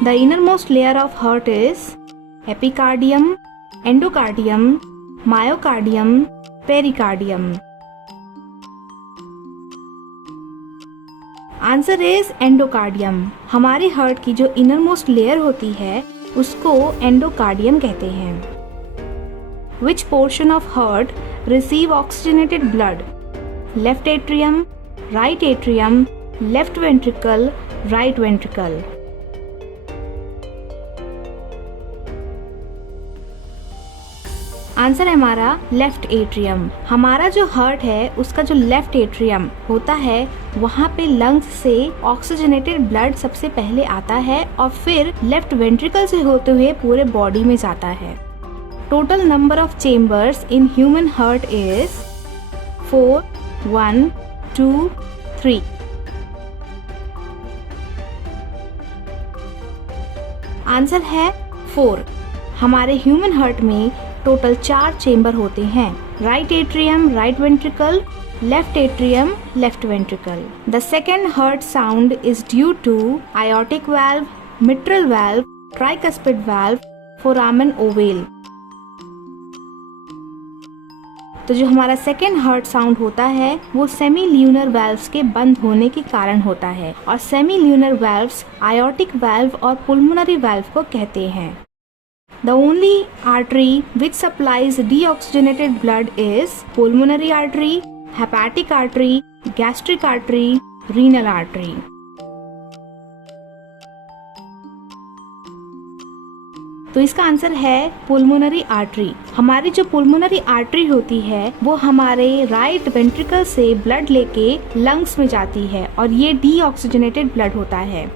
The innermost layer of heart is epicardium, endocardium, myocardium, pericardium. Answer is endocardium. हमारे heart की जो innermost layer होती है उसको एंडोकार्डियम कहते हैं। Which portion of heart receive oxygenated blood? Left atrium, right atrium, left ventricle, right ventricle. Answer है हमारा लेफ्ट एट्रियम। हमारा जो हार्ट है उसका जो लेफ्ट एट्रियम होता है वहाँ पे लंग्स से ऑक्सीजनेटेड ब्लड सबसे पहले आता है और फिर लेफ्ट वेंट्रिकल से होते हुए पूरे बॉडी में जाता है। Total number of chambers in human heart is 4, 1, 2, 3। Answer है 4। हमारे ह्यूमन हार्ट में टोटल 4 चेम्बर होते हैं। Right atrium, right ventricle, left atrium, left ventricle. The second heart sound is due to aortic valve, mitral valve, tricuspid valve, foramen ovale. तो जो हमारा second heart sound होता है वो सेमी ल्यूनर वाल्व्स के बंद होने के कारण होता है और semi lunar valves aortic valve और पुल्मोनरी वाल्व को कहते हैं। The only artery which supplies deoxygenated blood is pulmonary artery, hepatic artery, gastric artery, renal artery. तो इसका आंसर है पुल्मोनरी आर्टरी। हमारी जो पुल्मोनरी आर्टरी होती है वो हमारे राइट वेंट्रिकल से ब्लड लेके लंग्स में जाती है और ये डीऑक्सीजनेटेड ब्लड होता है।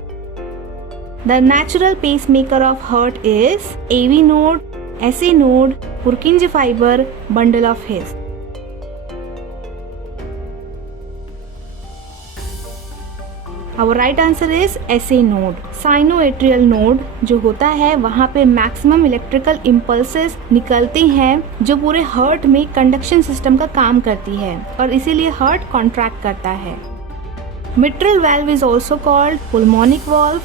The natural pacemaker of heart is AV node, SA node, Purkinje fiber, bundle of His. Our right answer is SA node. Sinoatrial node जो होता है वहाँ पे मैक्सिमम इलेक्ट्रिकल इम्पल्सेस निकलते हैं जो पूरे हार्ट में कंडक्शन सिस्टम का काम करती है और इसीलिए हार्ट कॉन्ट्रैक्ट करता है। Mitral valve is also called pulmonic valve,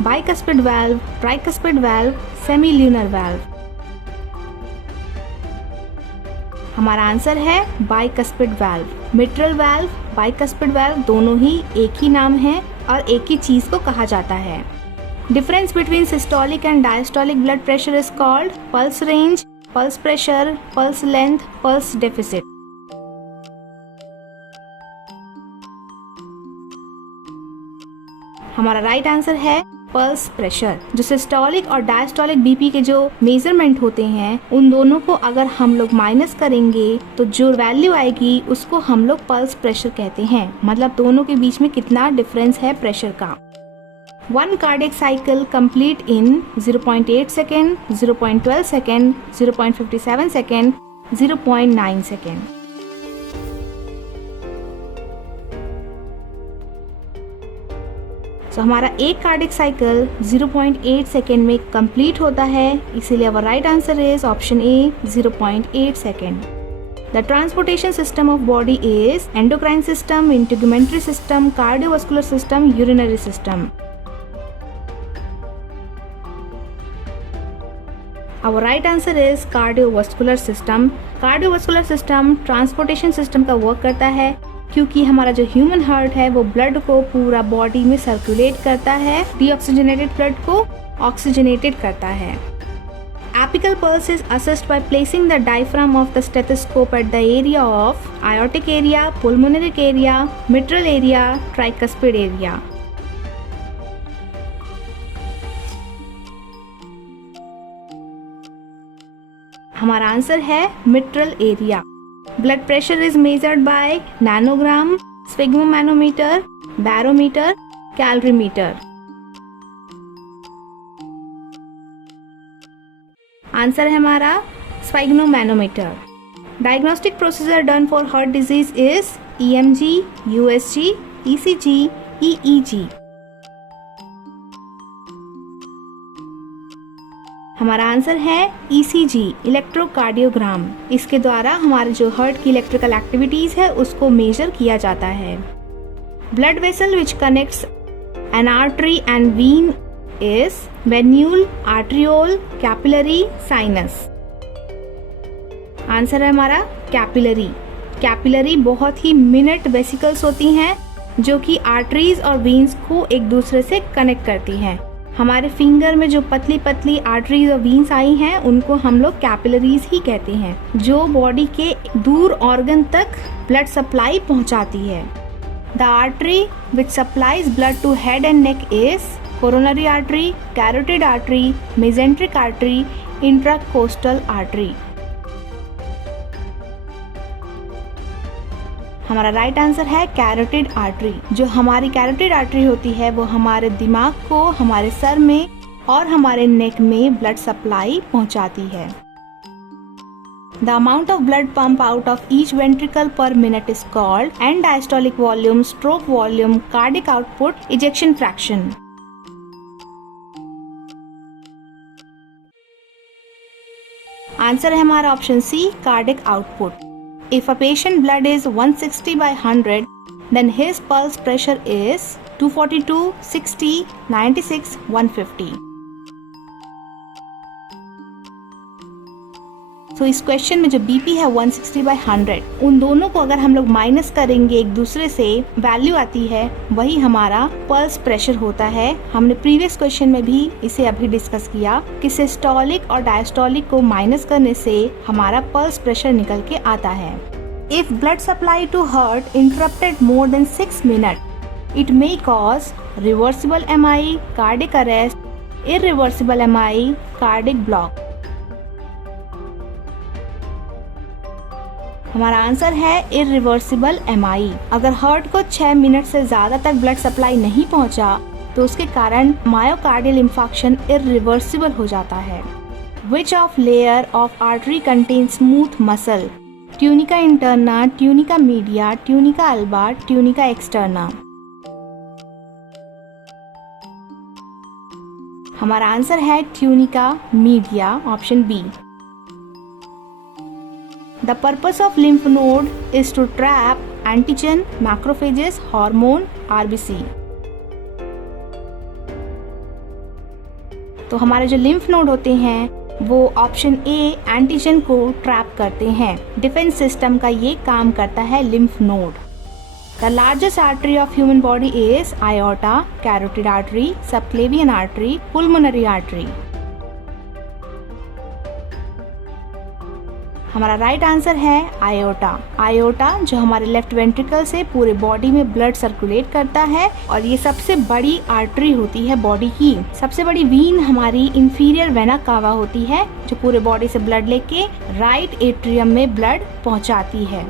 bicuspid valve, tricuspid valve, semilunar valve। हमारा आंसर है bicuspid valve। Mitral valve, bicuspid valve दोनों ही एक ही नाम है और एक ही चीज को कहा जाता है। Difference between systolic and diastolic blood pressure is called pulse range, pulse pressure, pulse length, pulse deficit. हमारा राइट आंसर है पल्स प्रेशर। जो सिस्टोलिक और डायस्टोलिक बीपी के जो मेजरमेंट होते हैं उन दोनों को अगर हम लोग माइनस करेंगे तो जो वैल्यू आएगी उसको हम लोग पल्स प्रेशर कहते हैं। मतलब दोनों के बीच में कितना डिफरेंस है प्रेशर का। 1 cardiac cycle complete in 0.8 second, 0.12 second, 0.57 second, 0.9 second. तो हमारा एक कार्डियक साइकिल 0.8 सेकेंड में कंप्लीट होता है, इसीलिए हमारा right answer is option A 0.8 second. The transportation system of body is endocrine system, integumentary system, cardiovascular system, urinary system. Our right answer is cardiovascular system। Cardiovascular system transportation system का work करता है क्योंकि हमारा जो human heart है वो blood को पूरा बॉडी में सर्कुलेट करता है, डीऑक्सीजनेटेड ब्लड को ऑक्सीजनेटेड करता है। Apical pulse is assessed by placing the diaphragm of the stethoscope at the area of aortic area, pulmonary area, mitral area, tricuspid area। हमारा आंसर है mitral area. Blood pressure is measured by nanogram, sphygmomanometer, barometer, calorimeter. Answer है हमारा sphygmomanometer. Diagnostic procedure done for heart disease is EMG, USG, ECG, EEG। हमारा answer है ECG, electrocardiogram. इसके द्वारा हमारे जो हार्ट की इलेक्ट्रिकल एक्टिविटीज है उसको मेजर किया जाता है। Blood vessel which connects an artery and vein is venule, arteriole, capillary, sinus. Answer है हमारा कैपिलरी। कैपिलरी बहुत ही मिनट वेसिकल्स होती हैं जो कि आर्टरीज और वेन्स को एक दूसरे से कनेक्ट करती हैं। हमारे फिंगर में जो पतली पतली आर्टरीज और वेन्स आई हैं उनको हम लोग कैपिलरीज ही कहते हैं, जो बॉडी के दूर ऑर्गन तक ब्लड सप्लाई पहुंचाती है। The artery which supplies blood to head and neck is coronary artery, carotid artery, mesenteric artery, intercostal artery. हमारा राइट आंसर है कैरोटिड आर्टरी। जो हमारी कैरोटिड आर्टरी होती है वो हमारे दिमाग को हमारे सर में और हमारे नेक में ब्लड सप्लाई पहुंचाती है। The amount of blood pump out of each ventricle per minute is called end diastolic volume, stroke volume, cardiac output, ejection fraction. Answer है हमारा option C cardiac output. If a patient blood is 160 by 100, then his pulse pressure is 242, 60, 96, 150. तो इस question में जो BP है 160 by 100, उन दोनों को अगर हम लोग माइनस करेंगे एक दूसरे से, वैल्यू आती है, वही हमारा पल्स प्रेशर होता है। हमने प्रीवियस क्वेश्चन में भी इसे अभी डिस्कस किया कि सिस्टोलिक और डायस्टोलिक को माइनस करने से हमारा पल्स प्रेशर निकल के आता है। If blood supply to heart interrupted more than 6 minutes, it may cause reversible MI, cardiac arrest, irreversible MI, cardiac block. हमारा आंसर है इरिवर्सिबल MI। अगर हार्ट को 6 मिनट से ज्यादा तक ब्लड सप्लाई नहीं पहुंचा तो उसके कारण मायोकार्डियल इंफार्क्शन इरिवर्सिबल हो जाता है। Which of layer of artery contains smooth muscle? Tunica interna, tunica media, tunica alba, tunica externa. हमारा आंसर है tunica media, option B. The purpose of lymph node is to trap antigen, macrophages, hormone, RBC. तो हमारे जो lymph node होते हैं वो option A antigen को trap करते हैं। डिफेंस सिस्टम का ये काम करता है lymph node. The largest artery of human body is aorta, carotid artery, subclavian artery, pulmonary artery. हमारा राइट आंसर है आयोर्टा। आयोर्टा जो हमारे लेफ्ट वेंट्रिकल से पूरे बॉडी में ब्लड सर्कुलेट करता है और ये सबसे बड़ी आर्टरी होती है बॉडी की। सबसे बड़ी वीन हमारी इंफीरियर वेना कावा होती है जो पूरे बॉडी से ब्लड लेके राइट एट्रियम में ब्लड पहुंचाती है।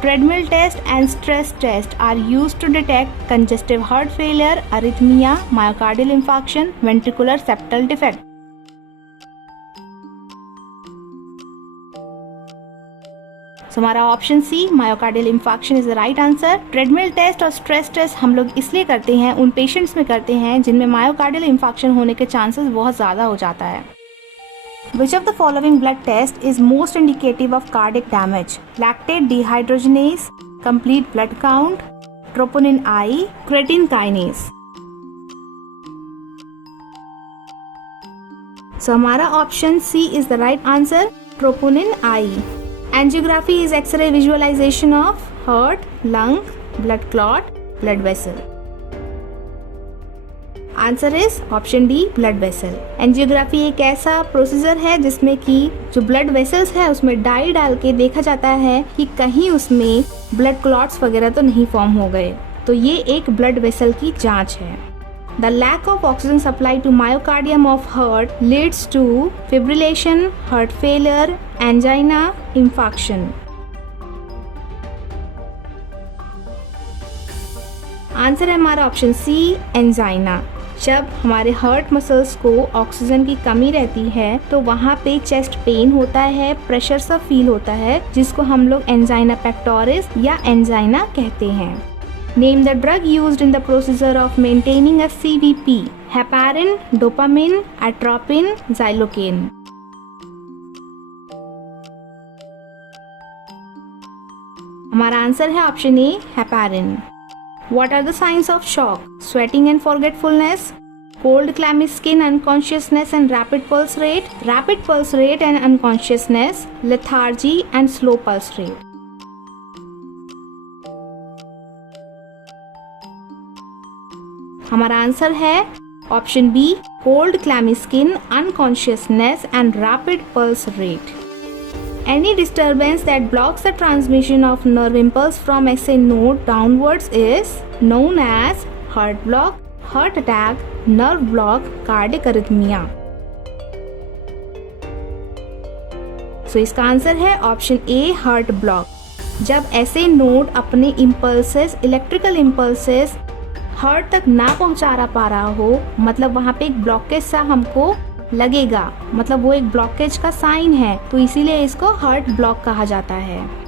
Treadmill test and stress test are used to detect congestive heart failure, arrhythmia, myocardial infarction, ventricular septal defect. हमारा option C myocardial infarction is the right answer. Treadmill test और stress test हम लोग इसलिए करते हैं, उन पेशेंट्स में करते हैं जिनमें मायोकार्डियल इंफार्क्शन होने के चांसेस बहुत ज्यादा हो जाता है। Which of the following blood test is most indicative of cardiac damage? Lactate dehydrogenase, complete blood count, troponin I, creatine kinase. So हमारा option C is the right answer, troponin I. Angiography is X-ray visualization of heart, lung, blood clot, blood vessel. Answer is option D, blood vessel. Angiography एक ऐसा procedure है जिसमें कि जो blood vessels है उसमें die डाल के देखा जाता है कि कहीं उसमें ब्लड क्लॉट्स वगैरह तो नहीं फॉर्म हो गए। तो ये एक ब्लड वेसल की जांच है। The lack of oxygen supply to myocardium of heart leads to fibrillation, heart failure, angina, infarction. Answer है हमारा ऑप्शन सी, एंजाइना। जब हमारे हार्ट मसल्स को ऑक्सीजन की कमी रहती है तो वहाँ पे चेस्ट पेन होता है, प्रेशर सा फील होता है, जिसको हम लोग एंजाइना पेक्टोरिस या एंजाइना कहते हैं। Name the drug used in the procedure of maintaining a CVP. Heparin, dopamine, atropine, xylocaine. हमारा आंसर है option A, heparin. What are the signs of shock? Sweating and forgetfulness, cold clammy skin, unconsciousness and rapid pulse rate and unconsciousness, lethargy and slow pulse rate. हमारा answer है option B, cold clammy skin, unconsciousness and rapid pulse rate. Any disturbance that blocks the transmission of nerve impulse from SA node downwards is known as heart block, heart attack, nerve block, cardiac arrhythmia. So इसका answer है option A, heart block. जब SA node अपने impulses, electrical impulses heart तक ना पहुंचा पा रहा हो, मतलब वहाँ पे एक ब्लॉकेज सा हमको लगेगा, मतलब वो एक ब्लॉकेज का साइन है, तो इसीलिए इसको हार्ट ब्लॉक कहा जाता है.